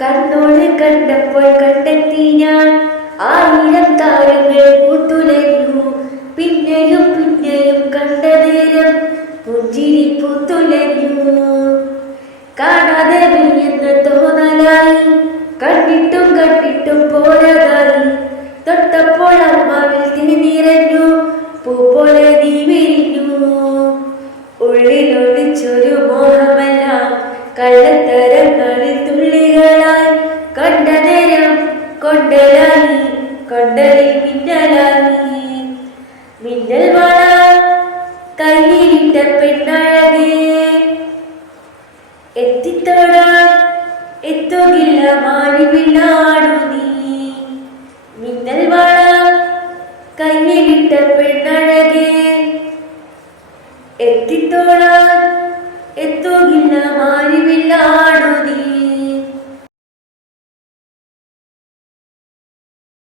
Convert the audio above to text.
കണ്ണോട് കണ്ടപ്പോൾ കണ്ടെത്തി ഞാൻ ആയിരം താരങ്ങൾ പൂത്തുലഞ്ഞു. പിന്നെയും പിന്നെയും കണ്ട നേരം പുഞ്ചിരി പൂത്തുലഞ്ഞു. കാണാതെ വിഴുന്ന തോന്നലായി, കണ്ടിട്ടും കണ്ടിട്ടും പോരാതായി. തൊട്ടപ്പോൾ അമ്മാവിൽ തിരിനിറഞ്ഞു, പൂ പോലെ നീ വിരിഞ്ഞു. ഉള്ളിലൊളിച്ചൊരു മോഹമെല്ലാം കള്ളത്തരങ്ങളിൽ തുള്ളികളായി. കണ്ട നേരം കൊണ്ടലായി, കൊണ്ടലിൽ മിന്നലായി. മിന്നൽ വള കയ്യിലിട്ട പെണ്ണഴകേ, എത്തിത്തോടാൻ എത്തുകില്ല മാറിവില്ലാടു നീ.